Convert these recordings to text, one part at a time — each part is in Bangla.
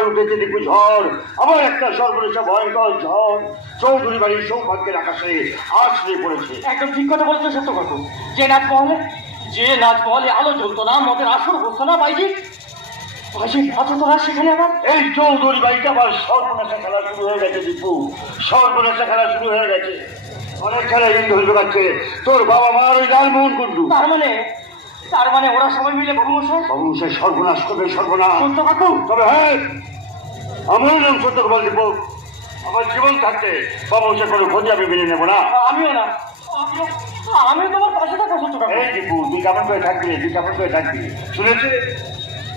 ঝড় উঠেছে দেখব ঝড়। আবার একটা সর্বনেশা ভয়ঙ্কর ঝড়। চৌধুরী বাড়ির সৌভাগ্যের আকাশে আছড়ে পড়েছে। একদম ঠিক কথা বলেছ সত্য কথা। যে নাচ মহলে যে নাচ মহলে আলো জ্বলতো না মদের আসর বসতো না বাইজি এই চৌধুরী বাড়িতে আবার সর্বনাশা খেলা শুরু হয়ে গেছে দীপু। সর্বনাশা খেলা শুরু হয়ে গেছে। অনেক খেলা কিন্তু হয়ে তোর বাবা মার ওই লালমোহন কুণ্ডু। তার মানে তার মানে ওরা সবাই মিলে বাবুমশাই বাবু সে সর্বনাশ করবে সর্বনাশ। সত্য কাকু তবে হ্যাঁ আমার নাম সত্য বল দীপু আমার জীবন থাকতে বাবু সে কোনো ক্ষতি আমি মেনে নেব না। আমিও না। আমিও আমিও তোমার পাশে থাকব সত্য কাকু এই দীপু তুই কেমন করে থাকবি তুই কেমন করে থাকবি শুনেছি?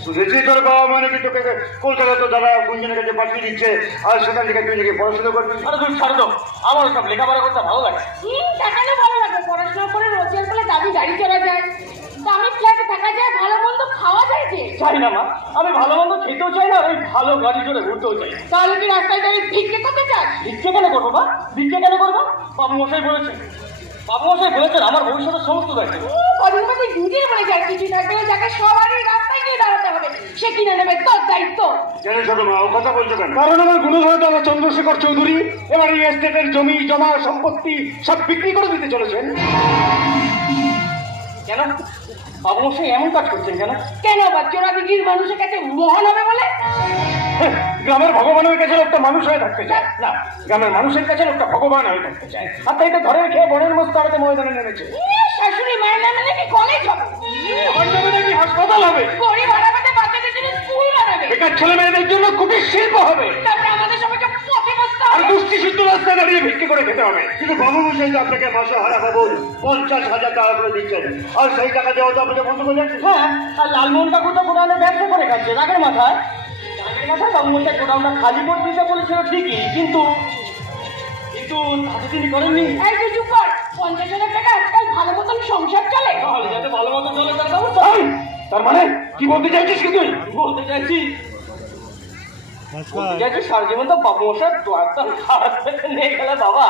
শুনেছি তোর বাবা মানে কি তোকে কলকাতা তো দাদা গুঞ্জনের কাছে পাঠিয়ে দিচ্ছে আর সেখান থেকে তুই নাকি পড়াশোনা করবি? আরে তুমি ছাড়ো তো। আমার সব লেখাপড়া করতে ভালো লাগে। দেখানো ভালো লাগে? পড়াশোনা করে রোজগার করলে দাবি গাড়ি চলা যায়। দামি ফ্ল্যাটে থাকা যায় ভালো মন্দ খাওয়া যায় যে? চাই না মা। আমি ভালো মন্দ খেতেও চাই না ওই ভালো গাড়ি চড়ে ঘুরতেও চাই। তাহলে কি রাস্তায় দাঁড়িয়ে ভিক্ষে করতে চাস? ভিক্ষে কেন করব মা? ভিক্ষে কেন করব? বাবু মশাই বলেছেন। বাবু মশাই বলেছেন আমার ভবিষ্যতের সমস্ত দায়িত্ব। কদিন মধ্যে দুদিন বলে যায় কিছু গেলে যাকে সবারই রাস্তায় গিয়ে দাঁড়াতে হবে সে কিনে নেবে তোর দায়িত্ব। কেন ছোট মা ও কথা বলছো কেন? কারণ আমার গুণধর দাদা চন্দ্রশেখর চৌধুরী এবার এই এস্টেটের জমি জমা সম্পত্তি সব বিক্রি করে দিতে চলেছেন। কেন? বাবু মশাই এমন কাজ করছেন কেন? কেন বা চোরা দিঘির মানুষের কাছে মহান হবে বলে? হ্যাঁ, গ্রামের ভগবানের কাছে লোকটা মানুষ হয়ে থাকতে চায়। না গ্রামের মানুষের কাছে লোকটা ভগবান হয়ে থাকতে চায়। আর তাই তো ঘরের খেয়ে বনের মস্ত আড়াতে ময়দানে নেমেছে। শাশুড়ি মায়ের নামে নাকি কলেজ হবে? আমার নাকি হাসপাতাল হবে। গরিব আরামাতে বাচ্চাদের জন্য স্কুল বানাবে। বেকার ছেলে মেয়েদের জন্য কুটির শিল্প হবে। তারপরে আমাদের সবাইকে পথে বসতে আর দুষ্টি শুদ্ধ রাস্তায় দাঁড়িয়ে ভিক্ষে করে খেতে হবে। কিন্তু বাবু তো আপনাকে মাসে হারা বাবু পঞ্চাশ হাজার টাকা করে দিচ্ছেন। আর সেই টাকা দেওয়া তো আপনাকে বন্ধ করে যাচ্ছে হ্যাঁ আর লালমোহন কাকু তো গোডাউনে ব্যবসা করে খাচ্ছে রাগের মাথায়? রাগের মাথায় মশাই গোডাউনটা খালি করে দিতে বলেছিল ঠিকই কিন্তু কিন্তু তাতে তিনি করেননি। এই তুই চুপ কর পঞ্চাশ হাজার টাকা আজকাল ভালো মতন সংসার চলে। তাহলে যাতে ভালো চলে তার ব্যবস্থা তার মানে কি বলতে চাইছিস কি তুই? বলতে চাইছি বলতে চাইছি সারা জীবন তো বাবু মশাই দোয়ারটা খারাপ নিয়ে গেলে বাবা।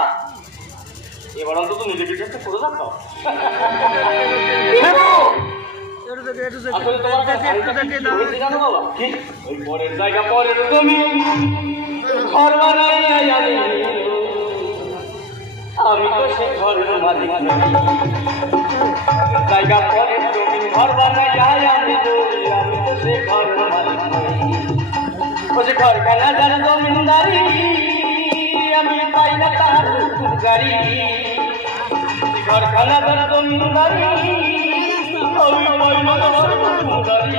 এবার অন্তত নিজে করে রাখো আসলে তোমার কাছে ওই পরের জায়গা পরের জমি। ঘর বানাইয়া জানি আমি তো সে ঘরের মালিক জায়গা পরের জমি ঘর বানাইয়া আমি তো সে ঘর ওই ঘরখানাটার জমিনদারি আমি পাই না তার গাড়ি ঘরখানাটার জমিনদারি আমি পাই না তার গাড়ি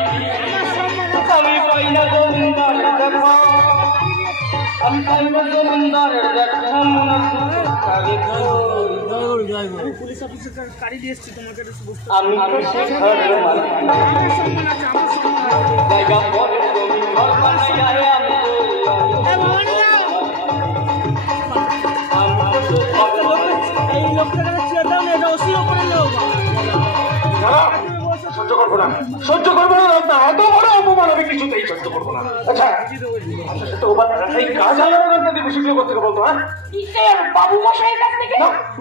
আমি পাই না জমিনদার দেখো আমি পাই না জমিনদার দেখো পুলিশ অফিসার গাড়ি দিয়ে এসছি তোমাকে জায়গা সহ্য করব না সহ্য করব না অত এত বড় অপমান কিছুতেই সহ্য করব না আচ্ছা তো ওবার এই কাজ আলাদা রান্না দিবি সেগুলো কোথা বলতো হ্যাঁ বাবু মশাইয়ের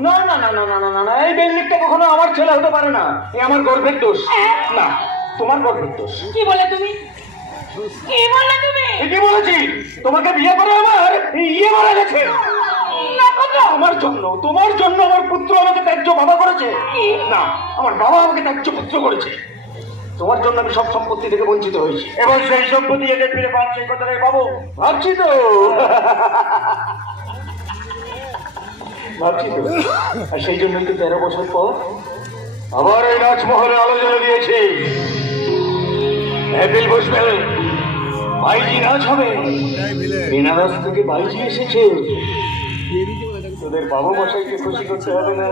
না না না না না না না এই বেল্লিকটা কখনো আমার ছেলে হতে পারে না এই আমার গর্ভের দোষ। হ্যাঁ। না তোমার গর্ভের দোষ। কি বলে তুমি? কি বললে তুমি? ঠিকই বলেছি। তোমাকে বিয়ে করে আমার ইয়ে মারা গেছে। আমার জন্য তোমার জন্য আমার পুত্র আমাকে ত্যায্য বাবা করেছে। না আমার বাবা আমাকে ত্যায্য পুত্র করেছে। তোমার জন্য আমি সব সম্পত্তি থেকে বঞ্চিত হয়েছি। এবং সেই সম্পত্তি এদের ফিরে পান সেই কথাটাই বাবু ভাবছি তো। ভাবছি তো। আর সেই জন্যই তো তেরো বছর পর আবার এই রাজমহলে আলোচনা দিয়েছি। হ্যাপিল বসবে। বাইজি রাজ হবে। বেনারস থেকে বাইজি এসেছে। তোদের বাবু মশাইকে খুশি করতে হবে না।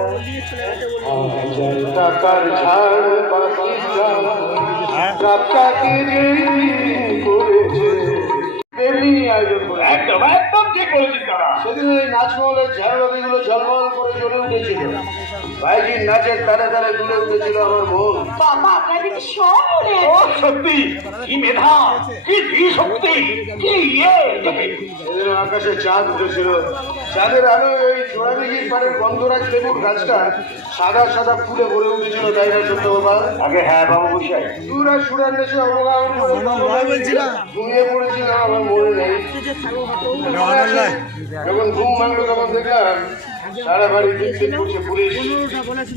টাকার ঝাড় পাকিস্তান করেছে। তেমনি আয়োজন করে একদম একদম ঠিক বলেছিস দাদা। সেদিন ওই নাচমহলের ঝাড়বাতিগুলো ঝলমল করে জ্বলে উঠেছিল। ভাইজির নাচের তারে তারে তুলে উঠেছিল আমার মন বাবা আপনাদের কি সব মনে ও সত্যি? কি মেধা? কি ধী শক্তি? কি ইয়ে? এদিন আকাশে চাঁদ উঠেছিল। চাঁদের আলো এই চোরাদিঘির পাড়ের গন্ধরাজ লেবুর গাছটা সাদা সাদা ফুলে ভরে উঠেছিল তাই না সত্য বাবা আগে হ্যাঁ বাবু মশাই সুরা অবগাহন করে ঘুমিয়ে পড়েছিলাম আমার মনে নেই। যখন ঘুম ভাঙলো তখন দেখলাম সারা বাড়ি দিক পুলিশ।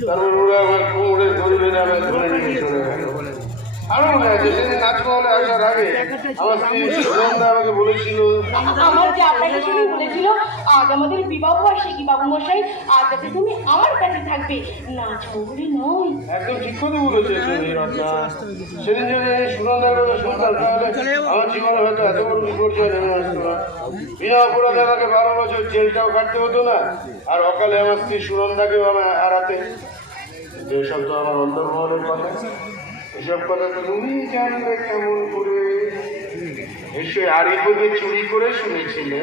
তারপর ওরা আমার কোমরে ধরে বেঁধে আমার ধরে নিয়ে চলে গেল। আরও মনে আছে সেদিন নাচমহলে আসার আগে আমার স্ত্রী আমাকে বলেছিল। আমার যে আপনাকে শুনে বলেছিল আজ আমাদের বিবাহ বার্ষিকী বাবু মশাই? আজ যাতে তুমি আমার কাছে থাকবে। নাচ বলে নয়। একদম ঠিক কথা বলেছে তুমি, রত্না। সেদিন যদি এই কথা শুনতাম তাহলে আমার জীবনে হয়তো এত বড় বিপর্যয় নেমে আসতো না বিনা অপরাধে আমাকে বারো বছর জেলটাও কাটতে হতো না আর অকালে আমার স্ত্রী সুনন্দাকেও আমার হারাতে। এসব তো আমার অন্তর্মহলের কথা। এসব কথা তো তুমি জানবে কেমন করে? নিশ্চয়ই আড়ি চুরি করে শুনেছিলে।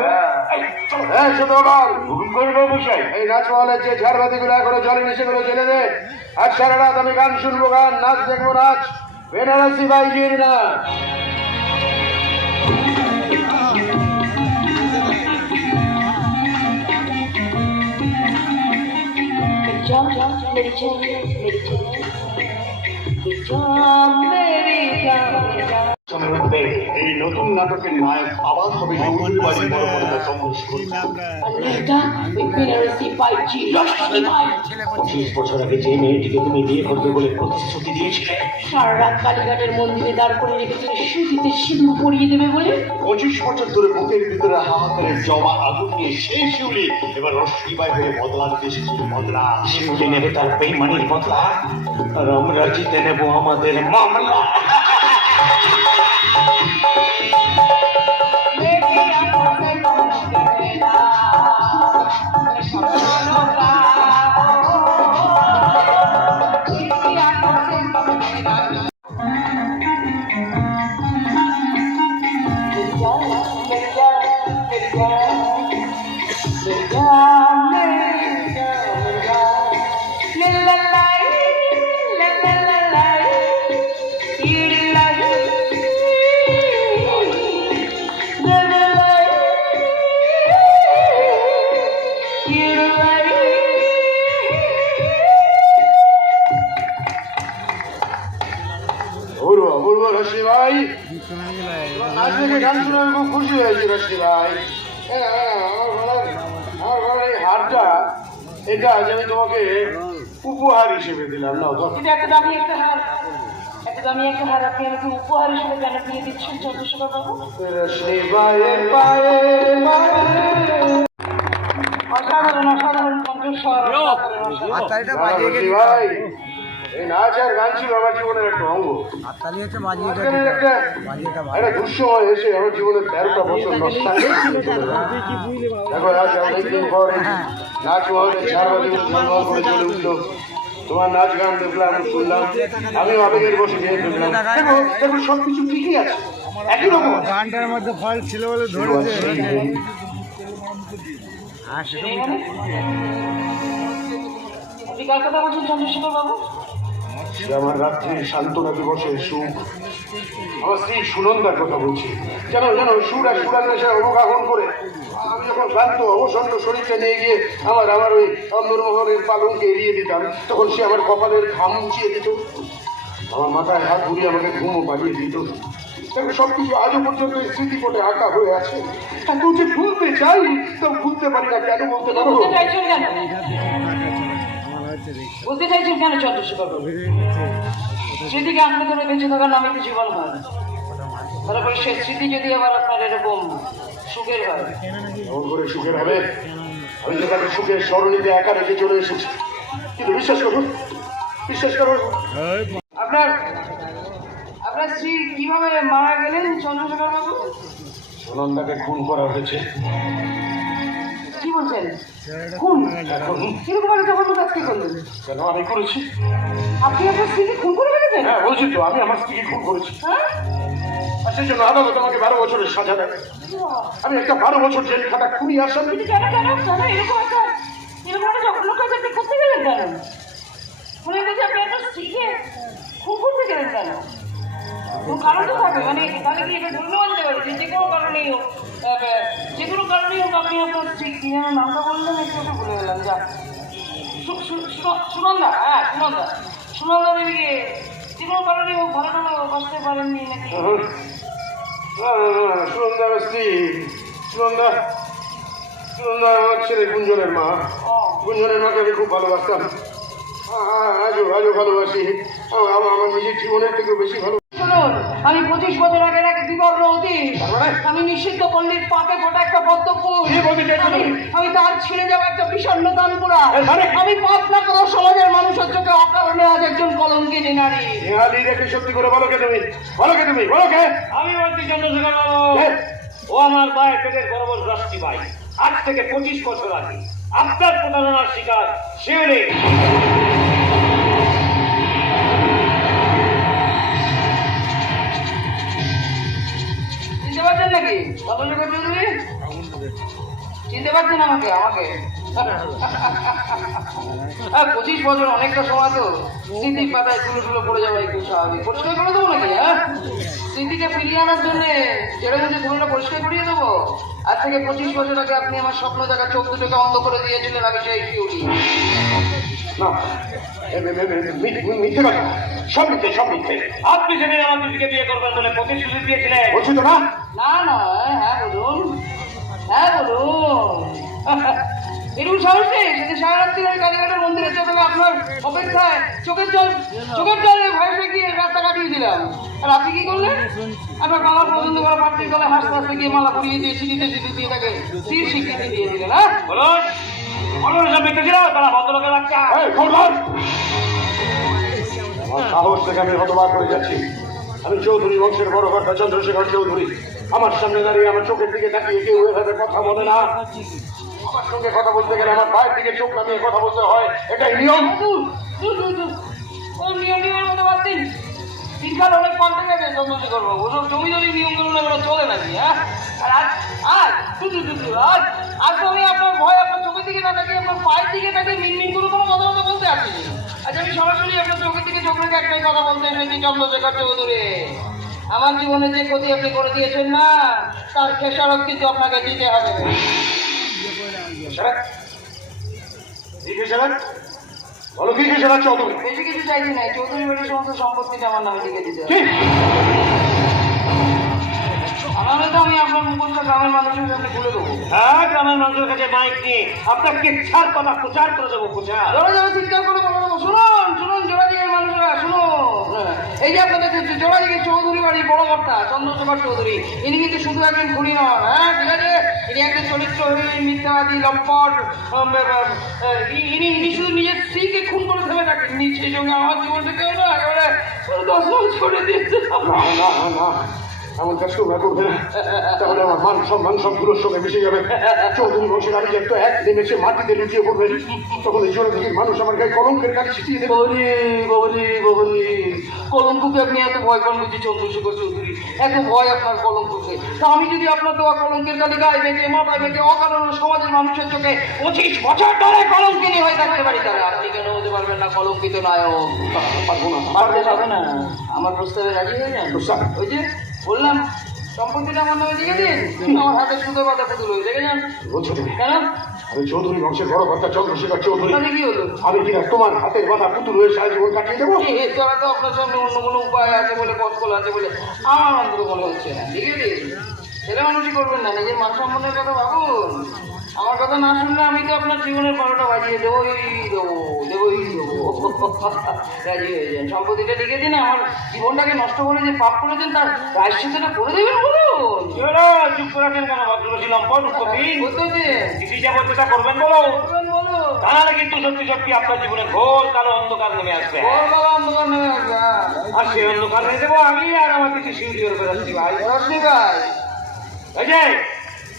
হ্যাঁ। বাবা হুকুম করবে এই এখনও জেনে দে। আজ সারা রাত আমি গান শুনব গান নাচ দেখব নাচ। বেনারসি বাইজির নাচ। Return, return, return, baby, come, come. পঁচিশ বছর আগে যে মেয়েটিকে তুমি বিয়ে করবে বলে প্রতিশ্রুতি দিয়েছিলে সারা কালীঘাটের মন্দিরে দাঁড় করে রেখেছিলে সুতিতে সিঁদুর পরিয়ে দেবে বলে? পঁচিশ বছর ধরে বুকের ভিতরে হাহাকারের জমা আগুন নিয়ে সেই শিউলি এবার রশ্মিবাই হয়ে বদলা নিতে এসেছিল বদলা শিউলি নেবে তার বেইমানির বদলা আর আমরা জিতে নেব আমাদের মামলা। রশ্মি ভাই আজ থেকে গান শুনে আমি খুব খুশি হয়েছি রশ্মি ভাই হ্যাঁ, হ্যাঁ, আমার এই হারটা এটা আজ আমি তোমাকে উপহার হিসেবে দিলাম। না এটা একটা দামি একটা হার। একটা দামি একটা হার। আপনি আমাকে উপহার হিসেবে কেন দিয়ে দিচ্ছেন চন্দ্রশেখর বাবু। রশ্মি ভাইয়ের পায়ে পায়ে অসাধারণ অসাধারণ কণ্ঠস্বর। ভাই এই নাচ আর গান ছিল আমার জীবনের একটা অঙ্গ। একটা দুঃসময় এসে আমার জীবনের তেরোটা বছর নষ্ট হয়ে গেল। দেখো আজ অনেকদিন পর নাচ মহলে করে চলে উঠল। তোমার নাচ গান দেখলাম শুনলাম আমি আবেগের বসে গিয়ে দেখলাম দেখো দেখো সব কিছু ঠিকই আছে। একই রকম গানটার মধ্যে ফল ছিল বলে ধরেছে। হ্যাঁ সেটা আপনি কার কথা বলছেন চন্দ্রশেখর বাবু? সে আমার রাত্রি সান্ত্বনা দিবসের সুখ। আমার স্ত্রী সুনন্দার কথা বলছি। জানো জানো, সুর আর নেশে অবগাহন করে। আমি যখন ক্লান্ত, অবসন্ন শরীরটা নিয়ে গিয়ে আমার আমার ওই অন্দরমহলের পালনকে এড়িয়ে দিতাম, তখন সে আমার কপালের ঘাম মুছিয়ে দিত। আমার মাথায় হাত ঘুরিয়ে আমাকে ঘুমও পাড়িয়ে দিত। দেখো সব কিছু আজও পর্যন্ত স্মৃতিপটে আঁকা হয়ে আছে। এত যে ভুলতে চাই তো ভুলতে পারি না। কেন বলতে পারব? বুঝতে চাইছেন কেন চন্দ্রশেখর বাবু? স্মৃতিকে আঁকড়ে ধরে বেঁচে থাকার নামে তো জীবন হয় না। তারপরে সে স্মৃতি যদি আবার আপনার এরকম সুখের হয়। এমন করে সুখের হবে? আমি তো তাকে সুখের স্মরণীতে একা রেখে চলে এসেছি। কিন্তু বিশ্বাস করুন বিশ্বাস করুন। আপনার আপনার স্ত্রী কীভাবে মারা গেলেন চন্দ্রশেখর বাবু? সুনন্দাকে খুন করা হয়েছে। বলছেন খুন কীরকম ঘটনা কাজ কি করলেন কেন আমি করেছি আপনি আপনার স্ত্রীকে খুন করে ফেলেছেন হ্যাঁ বলছি তো আমি আমার স্ত্রীকে খুন করেছি হ্যাঁ সেই জন্য আদালত আমাকে বারো বছরের সাজা দেয় আমি একটা বারো বছর জেল খাটা খুনি আসামি কেন কেন কেন এরকম একটা এরকম একটা আপনি করতে গেলেন শুনে বলছি আপনি একটা স্ত্রীকে খুন করতে গেলেন কেন কারণ তো থাকবে মানে তাহলে কি এটা পারে? যে যে কোনো কারণেই আপনি আপনার স্ত্রী কি যেন নামটা বললেন একটু ভুলে গেলাম যা সুনন্দা হ্যাঁ সুনন্দা সুনন্দা দেবীকে যে কোনো কারণেই হোক ভালো টালো বাঁচতে পারেননি নাকি না না না সুনন্দা স্ত্রী সুনন্দা সুনন্দা আমার ছেলে গুঞ্জনের মা ও গুঞ্জনের মাকে আমি খুব ভালোবাসতাম আ- আ- আজও আজও ভালোবাসি আমার নিজের জীবনের থেকেও বেশি ভালো শুনুন আমি পঁচিশ বছর আগের এক বিবর্ণ অতীত। আমি নিষিদ্ধ পল্লীর পাপে ফোটা একটা চাইছো আমি তার ছিঁড়ে যাওয়া একটা বিষণ্ণ তানপুরা। মানে? আমি পাপ না করা সমাজের মানুষের চোখে অকারণে আজ একজন কলঙ্কিনী নারী। সত্যি করে বলো কে তুমি? বলো কে তুমি? বলো কে? আমি বলছি চন্দ্রশেখর বাবু। ও আমার ভাই পেটের বরাবর রাষ্ট্রী ভাই। আজ থেকে পঁচিশ বছর আগে। আপনার প্রতারণার শিকার শিউরে পারছেন নাকি? চৌধুরী চিনতে পারছেন আমাকে আমাকে? পঁচিশ বছর অনেকটা সময় তো স্মৃতির পাতায় তুলো তুলো পড়ে যাওয়া একটু স্বাভাবিক পরিষ্কার করে দেবো নাকি হ্যাঁ? স্মৃতিকে ফিরিয়ে আনার জন্য যেটা বলছে ধুলোটা পরিষ্কার করিয়ে দেবো। আজ থেকে পঁচিশ বছর আগে আপনি আমার স্বপ্ন দেখা চোখ দুটোকে অন্ধ করে দিয়েছিলেন আমি সেই না এ- মিথ্যে মিথ্যে কথা। সব মিথ্যে সব মিথ্যে। আপনি সেদিন আমার দিদিকে বিয়ে করবেন বলে প্রতিশ্রুতি দিয়েছিলেন। বলছি তো না। না না হ্যাঁ বলুন। হ্যাঁ বলুন। এরকম সাহস নেই সেদিন সারা রাত্রি আমি কালীঘাটের মন্দিরের চোখে আপনার অপেক্ষায় চোখের জল চোখের জলে ভয়সে গিয়ে রাস্তা কাটিয়ে দিলাম। আর আপনি কি করলেন? আপনার মালা পছন্দ করা পাত্রীর গলায় হাসতে হাসতে গিয়ে মালা পরিয়ে দিয়ে সিঁড়িতে সিঁড়ি দিয়ে তাকে স্থির স্বীকৃতি দিয়ে দিলেন হ্যাঁ? বলুন। সব মিথ্যে তারা ভদ্রলোকের বাচ্চা। সাহস থেকে আমি হতবাক করে যাচ্ছি। আমি চৌধুরী বংশের বড় কর্তা চন্দ্রশেখর চৌধুরী। আমার সামনে দাঁড়িয়ে আমার চোখের দিকে তাকিয়ে কেউ এভাবে কথা বলে না। আমার সঙ্গে কথা বলতে গেলে আমার পায়ের দিকে চোখ নামিয়ে কথা বলতে হয়। এটাই নিয়ম। অনেক এগুলো চলে হ্যাঁ? আর আমি আপনার ভয়, আপনার না আপনার পায়ের কোনো কথা বলতে সরাসরি আপনার চোখের দিকে চোখ রেখে একটাই কথা বলতে এসেছি চন্দ্রশেখর চৌধুরী। আমার জীবনে যে ক্ষতি আপনি করে দিয়েছেন না তার খেসারত কিন্তু আপনাকে দিতে হবে? বলো কি খেসারা চৌধুরী বেশি কিছু চাইছি না চৌধুরী বাড়ির সমস্ত সম্পত্তি আমার নামে লিখে দিতে হবে। আমারও তো আমি আপনার মুখস্থ গ্রামের মানুষের সামনে খুলে দেবো। হ্যাঁ গ্রামের মানুষের কাছে মাইক নিয়ে আপনার কেচ্ছার কথা প্রচার করে দেবো প্রচার। জোরে জোরে চিৎকার করে বলে দেবো শুনুন শুনুন জোড়াদিগের মানুষরা শুনুন। এই যে আপনাদের জোড়াদিগের চৌধুরী বাড়ির বড় কর্তা চন্দ্রশেখর চৌধুরী ইনি কিন্তু শুধু একজন খুনি নন হ্যাঁ ঠিক আছে? ইনি একজন চরিত্রহীন মিথ্যাবাদী লম্পট ইনি ইনি শুধু নিজের স্ত্রীকে খুন করে ফেলে থাকেন সেই সঙ্গে আমার জীবনটা কেউ না একেবারে দশ মাস ছড়ে দিয়েছে। না না। এমন কাজ করবে না তাহলে আমার মান সম্মান সবগুলোর সঙ্গে মিশে যাবে। চৌধুরী বংশের আমি একটু এক নেমেছে মাটিতে লুটিয়ে পড়বে। তখন এই থেকে মানুষ আমার গায়ে কলঙ্কের কাছে ছিটিয়ে দেবে। বাবলি বাবলি বাবলি কলঙ্ককে আপনি এত ভয় পান বুঝি চন্দ্রশেখর চৌধুরী? এত ভয় আপনার কলঙ্ককে? তা আমি যদি আপনার দেওয়া কলঙ্কের কালি গায়ে বেঁধে মাথায় বেঁধে অকারণ সমাজের মানুষের চোখে পঁচিশ বছর ধরে কলঙ্কিনী হয়ে থাকতে পারি তাহলে আপনি কেন হতে পারবেন না কলঙ্কিত নায়ক? পারব না। পারবে না? আমার প্রস্তাবে রাজি হয়ে যান? ওই যে বললাম সম্পত্তিটা আমার নামে লিখে দিন আমার হাতে সুতো পাতা পুতুল হয়ে দেখে যান বলছো তুমি? কেন? আমি চৌধুরী বংশের বড় কর্তা চন্দ্রশেখর চৌধুরী। তাহলে কি হলো? আমি কিনা তোমার হাতের বাঁধা পুতুল হয়ে সারা জীবন কাটিয়ে দেবো? এছাড়া তো আপনার সামনে অন্য কোনো উপায় আছে বলে কতকল আছে বলে আমার অন্তর মনে হচ্ছে না ঠিক আছে? ছেলে মানুষই করবেন না নিজের মান সম্মানের কথা ভাবুন। আমার কথা না শুনলে আমি তো আপনার জীবনের বারোটা বাজিয়ে দেবোই দেবো দেবোই দেবো। রাজি হয়ে যান। সম্পত্তিটা লিখে দিন আমার জীবনটাকে নষ্ট করে যে পাপ করেছেন তার রায়শ্চিতটা করে দেবেন বলুন। চুপ করে আছেন কেন? ভদ্র ছিলাম পর উত্তর দিন। বলতে যা বলতে তা করবেন বলো? তাহলে কিন্তু সত্যি সত্যি আপনার জীবনে ঘোর কালো অন্ধকার নেমে আসবে। নেমে। আর সেই অন্ধকার নিয়ে দেবো আমি আর আমার কিছু শিউরি বেরোচ্ছি ভাই। ভাই। এই যে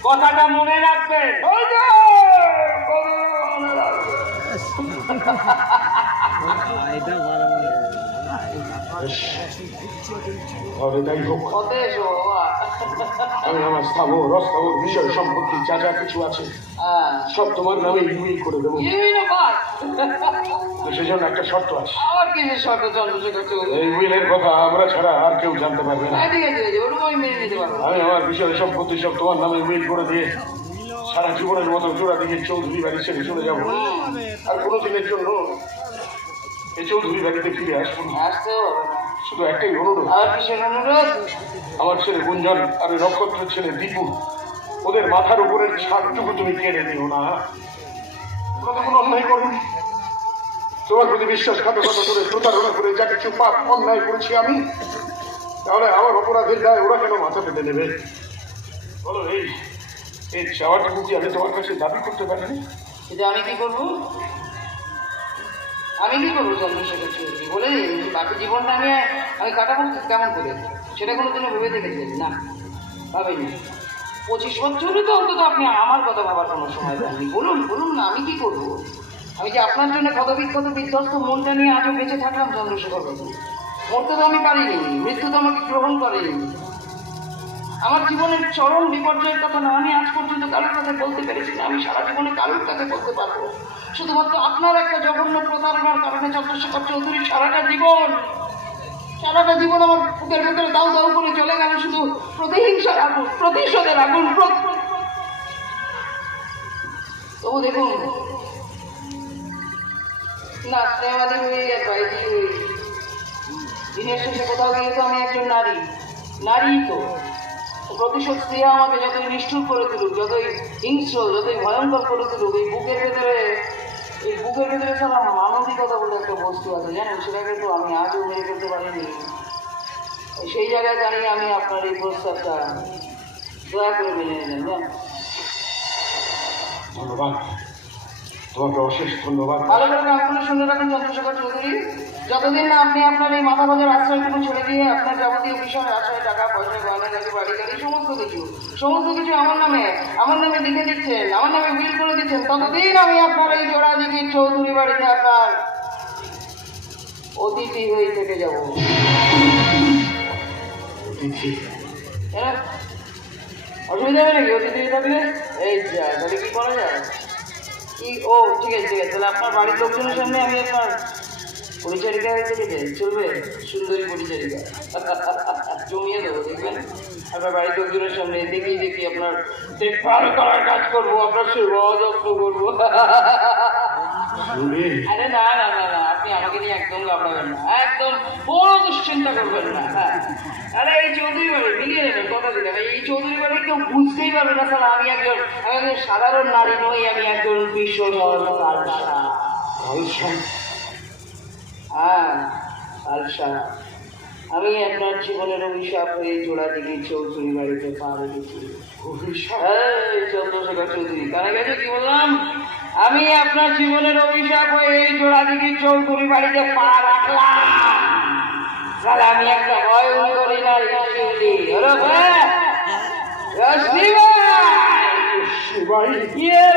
কথাটা মনে রাখবেন ওই যে এটা যাই হোক কত এসো বাবা। আমি আমার স্থাবর অস্থাবর বিষয় সম্পত্তি যা যা কিছু আছে হ্যাঁ। সব তোমার নামে ইউই করে দেবো। সেজন্য একটা শর্ত আছে। আবার কি শর্ত এই উইলের কথা আমরা ছাড়া আর কেউ জানতে পারবে না। আমি আমার বিষয় সম্পত্তি সব তোমার নামে উইল করে দিয়ে সারা জীবনের মতো জোড়া দিকে চৌধুরী বাড়ি ছেড়ে চলে যাব। আর কোনো দিনের জন্য এই চৌধুরী বাড়িতে ফিরে আসব না। আসতেও শুধু একটাই অনুরোধ। আর কিসের অনুরোধ? আমার ছেলে গুঞ্জন আর নক্ষত্রের ছেলে দীপু ওদের মাথার উপরের ছাদটুকু তুমি কেড়ে দিও না। ওরা তো কোনো অন্যায় করেনি তোমার প্রতি বিশ্বাসঘাতকতা করে প্রতারণা করে যা কিছু পাপ অন্যায় করেছি আমি তাহলে আমার অপরাধের দায় ওরা কেন মাথা পেতে নেবে? বলো এই এই চাওয়াটুকু কি আমি তোমার কাছে দাবি করতে পারি? কিন্তু আমি কি করব? আমি কি করব চন্দ্রশেখর চৌধুরী বলে বাকি জীবনটা আমি আমি কাটাবো কেমন করে? সেটা কোনো দিনও ভেবে দেখেছেন? না, ভাবেনি। পঁচিশ বছরই তো অন্তত আপনি আমার কথা ভাবার কোনো সময় দেননি বলুন বলুন না, আমি কি করব? আমি যে আপনার জন্য কত বিক্ষত বিধ্বস্ত মনটা নিয়ে আজও বেঁচে থাকলাম, চন্দ্রশেখর বাবু? মরতে তো আমি পারিনি, মৃত্যু তো আমাকে গ্রহণ করেনি। আমার জীবনের চরম বিপর্যয়ের কথা না আমি আজ পর্যন্ত কারোর কাছে বলতে পেরেছি না। আমি সারা জীবনে কারোর কাছে বলতে পারব শুধুমাত্র আপনার একটা জঘন্য প্রতারণার কারণে চন্দ্রশেখর চৌধুরী সারাটা জীবন সারাটা জীবন আমার বুকের ভেতরে দাউ দাউ করে চলে গেল শুধু প্রতিহিংসার আগুন, প্রতিশোধের আগুন। তবু দেখুন না স্নেহাদি হয়ে গেছে। দিনের শেষে কোথাও গিয়ে তো আমি একজন নারী। নারী তো। প্রতিশোধ ক্রিয়া আমাকে যতই নিষ্ঠুর করে তুলুক যতই হিংস্র যতই ভয়ঙ্কর করে তুলুক এই বুকের ভেতরে এই বুকের ভেতরে সারা মানবিকতা বলে একটা বস্তু আছে জানেন? সেটাকে তো আমি আজও মেরে ফেলতে পারিনি। সেই জায়গায় দাঁড়িয়ে আমি আপনার এই প্রস্তাবটা দয়া করে মেনে নিলেন ধন্যবাদ। তোমাকে অশেষ ধন্যবাদ। ভালো করে আপনারা শুনে রাখুন চন্দ্রশেখর চৌধুরী। যতদিন না আপনি আপনার এই মাথা বাজার আশ্রয়টুকু ছেড়ে দিয়ে আপনার যাবতীয় বিষয় আশ্রয় টাকা পয়সা গয়না গাড়ি বাড়ি গাড়ি সমস্ত কিছু সমস্ত কিছু আমার নামে আমার নামে লিখে দিচ্ছেন আমার নামে বিল করে দিচ্ছেন ততদিন আমি আপনার এই জোড়া দিঘির চৌধুরী বাড়িতে আপনার অতিথি হয়ে থেকে যাব। হ্যাঁ? অসুবিধা হবে নাকি? অতিথি হয়ে থাকলে? এই যা তাহলে কি করা যায়? কি? ও ঠিক আছে ঠিক আছে তাহলে আপনার বাড়ির লোকজনের সামনে আমি আপনার পরিচারিকা হয়ে থেকে যাই চলবে? সুন্দরী পরিচারিকা। জমিয়ে দেবো দেখবেন? আপনার বাড়ির লোকজনের সামনে দেখি দেখি আপনার দেখভাল করার কাজ করব আপনার সেবা যত্ন করব। আরে না না না না আপনি আমাকে নিয়ে একদম ঘাবড়াবেন না একদম বড় দুশ্চিন্তা করবেন না। আরে এই চৌধুরী বাড়ি মিলিয়ে নেবেন কথা দিলাম। এই চৌধুরী বাড়ি কেউ বুঝতেই পারবে না স্যার আমি একজন আমি একজন সাধারণ নারী নই আমি একজন বিশ্ব হ্যাঁ আলসা আমি আপনার জীবনের অভিশাপ হয়ে জোড়া দিকে চৌধুরী বাড়িতে পা রেখেছি। চন্দ্রশেখর চৌধুরী কানে গেছে কি বললাম? আমি আপনার জীবনের অভিশাপ হয়ে এই জোড়া দিকে চৌধুরী বাড়িতে পা রাখলাম। তাহলে আমি একটা হলো রশ্মি ভাই। শিবাই ইয়ে